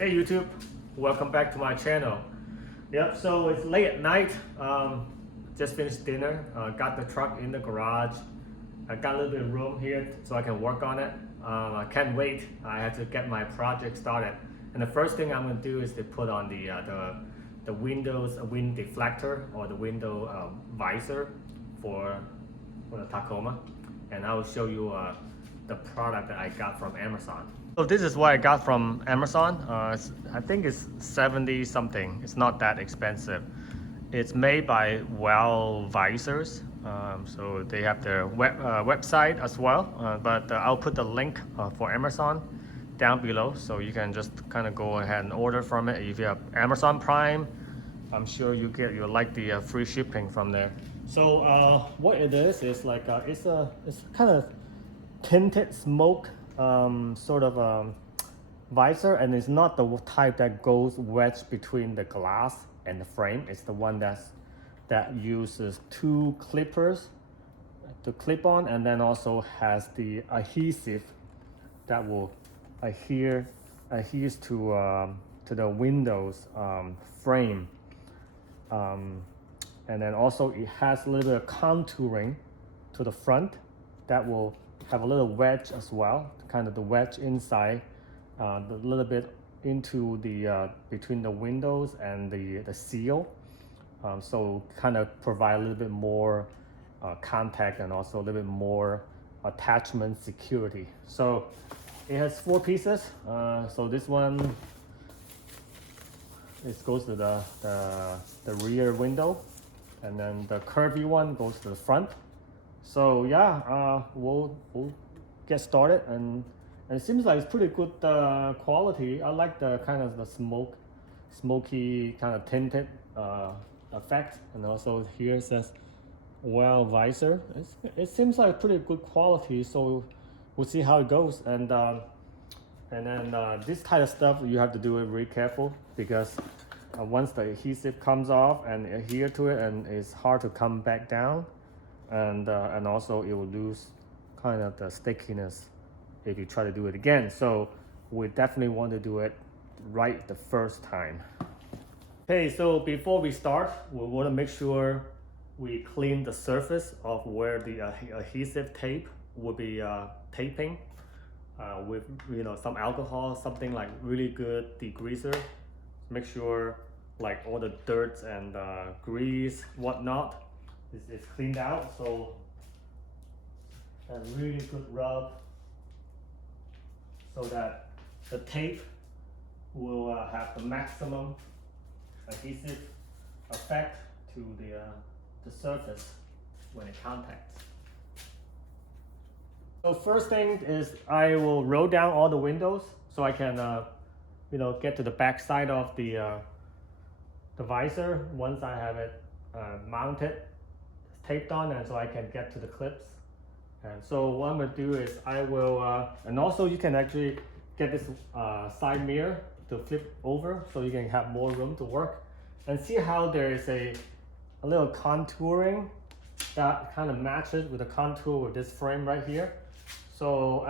Hey YouTube, welcome back to my channel. Yep, so it's late at night. Just finished dinner. Got the truck in the garage. I got a little bit of room here so I can work on it. I can't wait. I have to get my project started. And the first thing I'm gonna do is to put on the Windows wind deflector or the window visor for the Tacoma. And I will show you the product that I got from Amazon. So this is what I got from Amazon. I think it's 70 something. It's not that expensive. It's made by Wellvisors. So they have their website as well. But I'll put the link for Amazon down below, so you can just kind of go ahead and order from it. If you have Amazon Prime, I'm sure you'll like the free shipping from there. So what it is like it's kind of tinted smoke sort of visor, and it's not the type that goes wedged between the glass and the frame. It's the one that uses two clippers to clip on, and then also has the adhesive that will adheres to the Windows frame, and then also it has a little bit of contouring to the front that will have a little wedge as well, kind of the wedge inside, a little bit into the between the windows and the seal, so kind of provide a little bit more contact and also a little bit more attachment security. So it has 4 pieces. So this one, it goes to the rear window, and then the curvy one goes to the front. So yeah, we'll get started, and it seems like it's pretty good quality. I like the kind of the smoky kind of tinted effect, and also here it says Wellvisor. It seems like pretty good quality, so we'll see how it goes. And then this kind of stuff you have to do it really careful, because once the adhesive comes off and adhere to it, and it's hard to come back down. And also it will lose kind of the stickiness if you try to do it again. So we definitely want to do it right the first time. Okay, so before we start, we want to make sure we clean the surface of where the adhesive tape will be taping with some alcohol, something like really good degreaser. Make sure like all the dirt and grease, whatnot, is cleaned out. So a really good rub so that the tape will have the maximum adhesive effect to the surface when it contacts. So first thing is I will roll down all the windows so I can get to the back side of the visor once I have it mounted, taped on, and so I can get to the clips. And so what I'm going to do is I will, and also you can actually get this side mirror to flip over so you can have more room to work, and see how there is a little contouring that kind of matches with the contour with this frame right here. So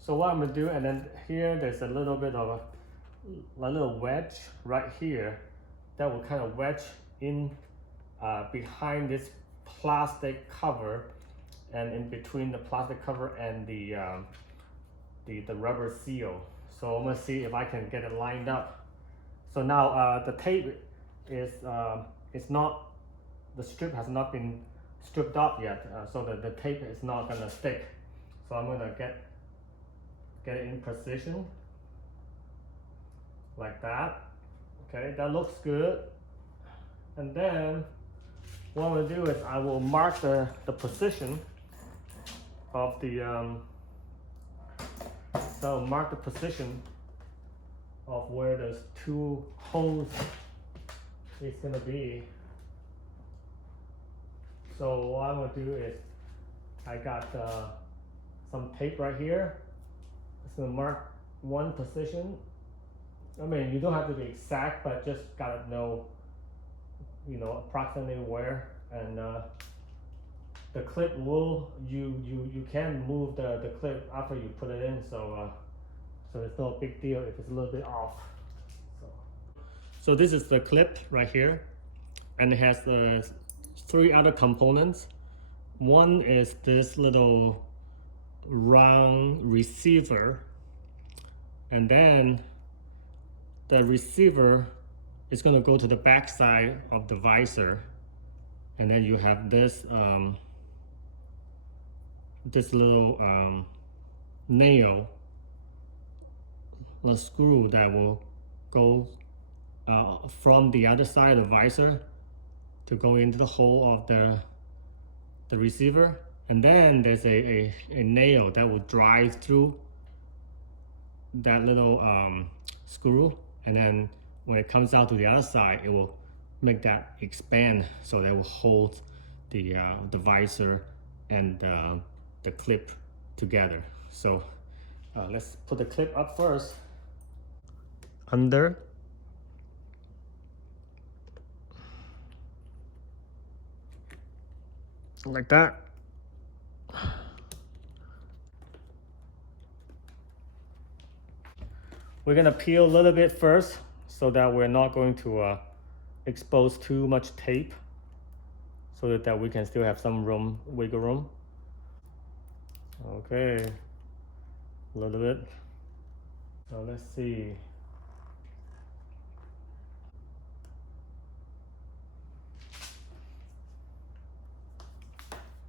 so what I'm going to do, and then here there's a little bit of a little wedge right here that will kind of wedge in behind this plastic cover, and in between the plastic cover and the rubber seal. So I'm gonna see if I can get it lined up. So now the tape is it's not, the strip has not been stripped off yet, so the tape is not gonna stick. So I'm gonna get it in position like that. Okay, that looks good. And then what I'm going to do is I will mark the position of the of where those 2 holes is going to be. So what I'm going to do is I got some tape right here. It's going to mark one position. I mean, you don't have to be exact, but just gotta know approximately where. And the clip will, you can move the clip after you put it in, so it's no big deal if it's a little bit off. So this is the clip right here, and it has the 3 other components. One is this little round receiver, and then the receiver is going to go to the back side of the visor, and then you have this this little nail, a screw that will go from the other side of the visor to go into the hole of the receiver, and then there's a nail that will drive through that little screw, and then when it comes out to the other side, it will make that expand, so that will hold the visor and the clip together. So let's put the clip up first. Under. Like that. We're gonna peel a little bit first so that we're not going to expose too much tape, so that we can still have some room, wiggle room. Okay, a little bit. So let's see.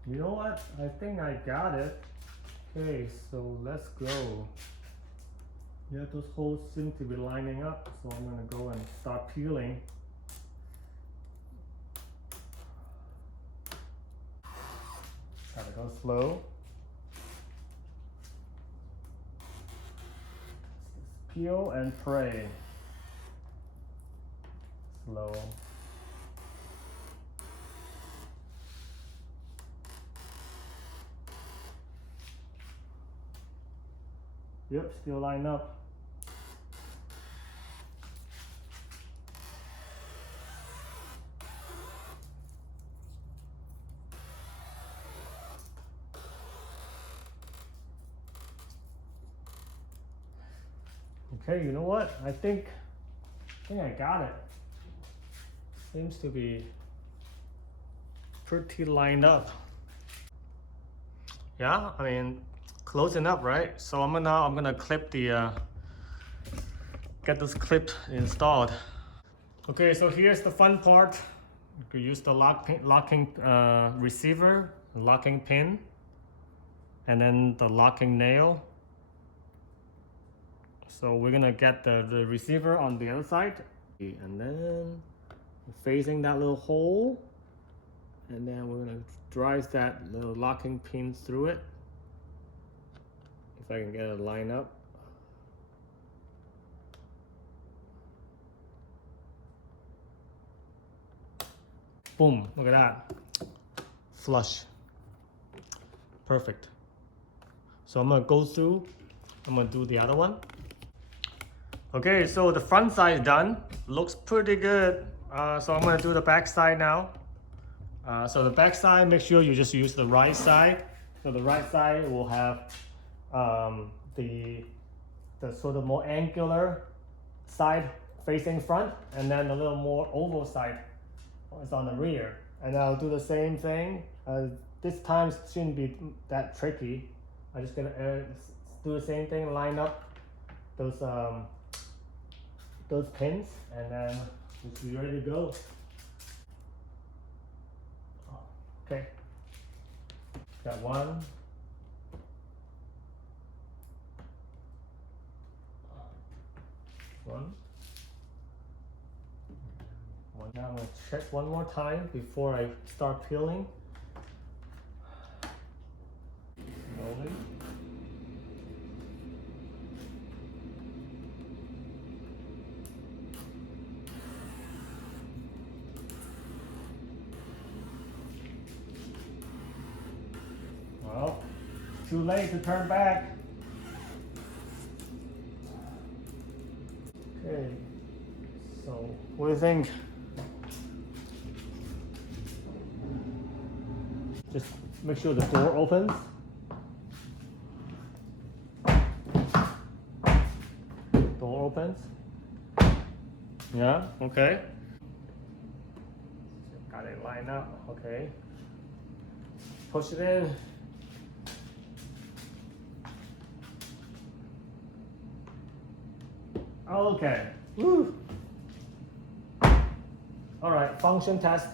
You know what? I think I got it. Okay, so let's go. Yeah, those holes seem to be lining up, so I'm gonna go and start peeling. Gotta go slow. Just peel and pray. Slow. Yep, still line up. Okay, you know what? I think I got it. Seems to be pretty lined up. Yeah, I mean, close enough, right? So I'm gonna clip the get this clip installed. Okay, so here's the fun part. You could use the locking receiver, locking pin, and then the locking nail. So we're gonna get the receiver on the other side, and then facing that little hole, and then we're gonna drive that little locking pin through it. If I can get it lined up. Boom, look at that. Flush. Perfect. So I'm gonna go through, I'm gonna do the other one. Okay, so the front side is done. Looks pretty good. So I'm gonna do the back side now. So the back side, make sure you just use the right side. So the right side will have the sort of more angular side facing front, and then a little more oval side is on the rear. And I'll do the same thing. This time shouldn't be that tricky. I'm just gonna do the same thing, line up those pins, and then we'll be ready to go. Okay, got one. Now I'm going to check one more time before I start peeling. Slowly. Well, too late to turn back. Okay, so what do you think? Just make sure the door opens. Door opens. Yeah, okay. Got it lined up, okay. Push it in. Okay. Woo. All right, function test.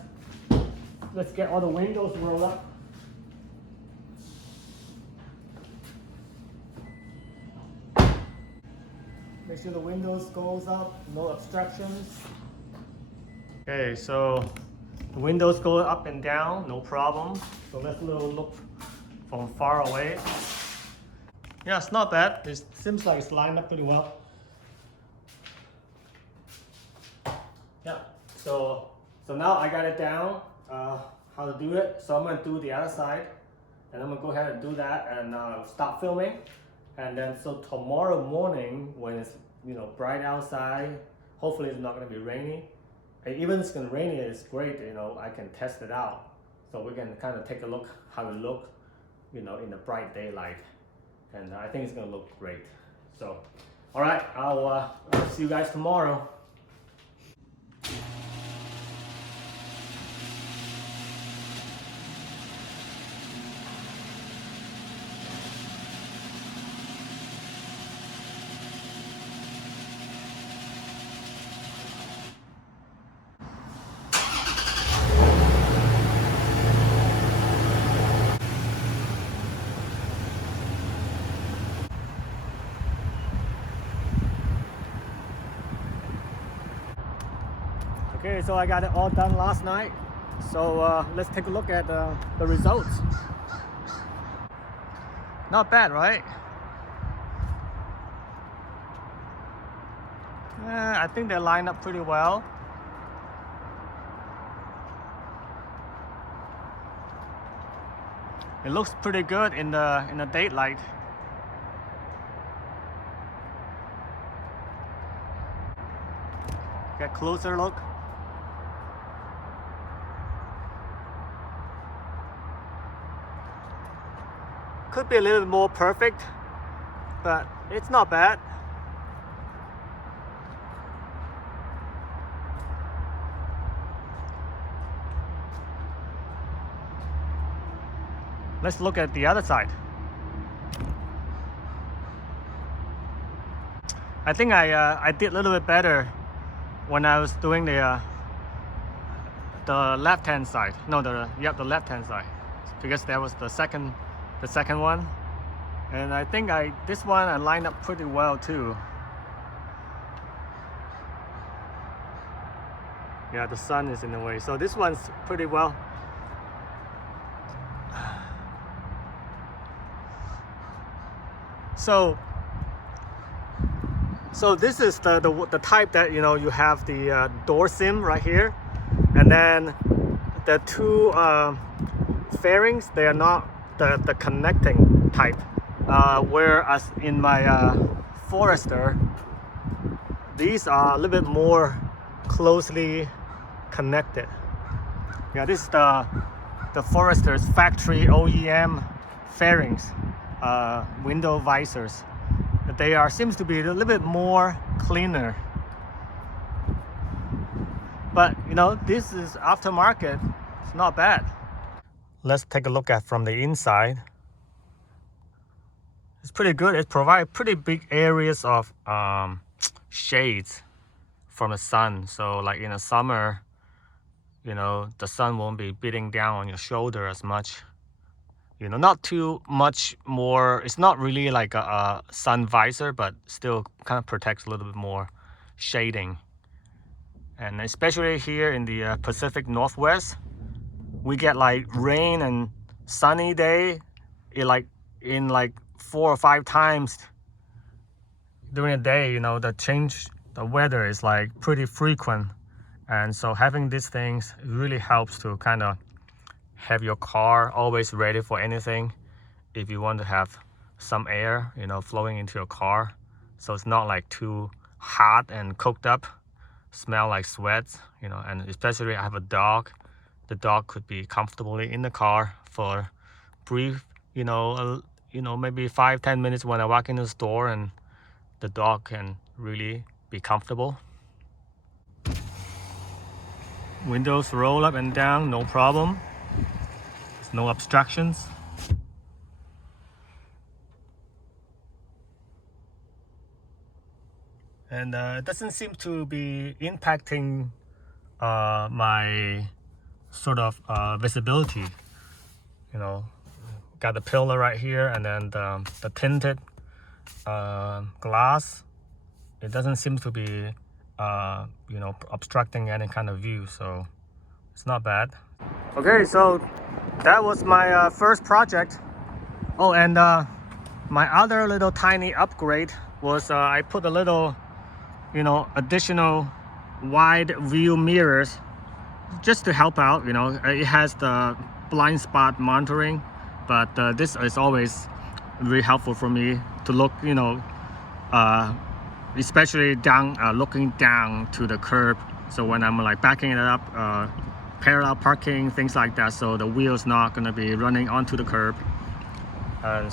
Let's get all the windows rolled up. Make sure the windows goes up, no obstructions. Okay, so the windows go up and down, no problem. So let's look from far away. Yeah, it's not bad. It seems like it's lined up pretty well. Yeah, so now I got it down, how to do it. So I'm gonna do the other side, and I'm gonna go ahead and do that and stop filming. And then so tomorrow morning when it's bright outside, hopefully it's not gonna be rainy. And even if it's gonna rain, it's great. I can test it out, so we can kind of take a look how it look, in the bright daylight. And I think it's gonna look great. So, all right, I'll see you guys tomorrow. Okay, so I got it all done last night. So let's take a look at the results. Not bad, right? I think they line up pretty well. It looks pretty good in the daylight. Get closer look. Could be a little more perfect, but it's not bad. Let's look at the other side. I think I did a little bit better when I was doing the left-hand side. No, the left-hand side, because that was the second one, and I think this one I lined up pretty well too. Yeah, the sun is in the way, so this one's pretty well. So this is the type that you have the door sim right here, and then the two fairings, they are not the connecting type, whereas in my Forester, these are a little bit more closely connected. Yeah, this is the Forester's factory OEM fairings, window visors. They seems to be a little bit more cleaner, but this is aftermarket. It's not bad. Let's take a look at from the inside. It's pretty good. It provides pretty big areas of shades from the sun. So like in the summer, the sun won't be beating down on your shoulder as much. Not too much more. It's not really like a sun visor, but still kind of protects a little bit more shading. And especially here in the Pacific Northwest, we get like rain and sunny day in like 4 or 5 times during the day. The weather is like pretty frequent, and so having these things really helps to kind of have your car always ready for anything. If you want to have some air flowing into your car, so it's not like too hot and cooked up, smell like sweats. And especially I have a dog. The dog could be comfortably in the car for brief, maybe 5-10 minutes when I walk in the store, and the dog can really be comfortable. Windows roll up and down, no problem. There's no obstructions. And it doesn't seem to be impacting my sort of visibility. You know, got the pillar right here, and then the tinted glass. It doesn't seem to be you know, obstructing any kind of view, so it's not bad. Okay, so that was my first project. Oh, and my other little tiny upgrade was I put a little, you know, additional wide view mirrors just to help out. You know, it has the blind spot monitoring, but this is always really helpful for me to look, you know, especially down, looking down to the curb. So when I'm like backing it up, parallel parking, things like that, so the wheel's not gonna be running onto the curb. And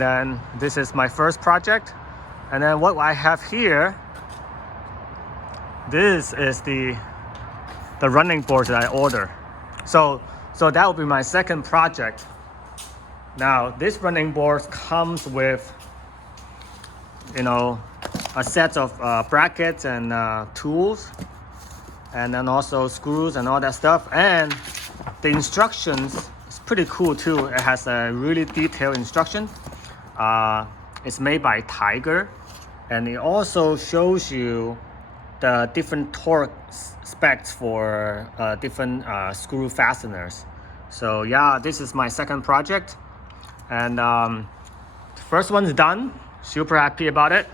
then this is my first project. And then what I have here, this is the running board that I order. So that will be my second project. Now this running board comes with, you know, a set of brackets and tools, and then also screws and all that stuff. And the instructions is pretty cool too. It has a really detailed instruction. It's made by Tiger, and it also shows you the different torque specs for different screw fasteners. So yeah, this is my second project, and the first one's done. Super happy about it.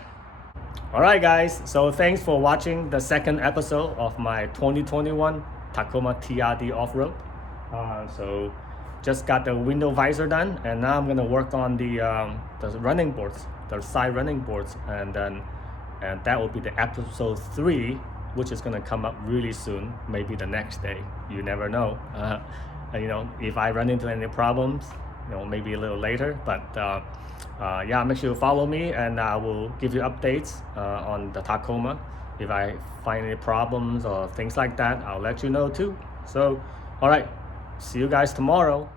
All right guys, so thanks for watching the second episode of my 2021 Tacoma TRD off-road. So just got the window visor done, and now I'm gonna work on the running boards, the side running boards, and that will be the episode 3, which is gonna come up really soon, maybe the next day. You never know. You know, if I run into any problems, you know, maybe a little later, but yeah, make sure you follow me, and I will give you updates on the Tacoma. If I find any problems or things like that, I'll let you know too. So, all right, see you guys tomorrow.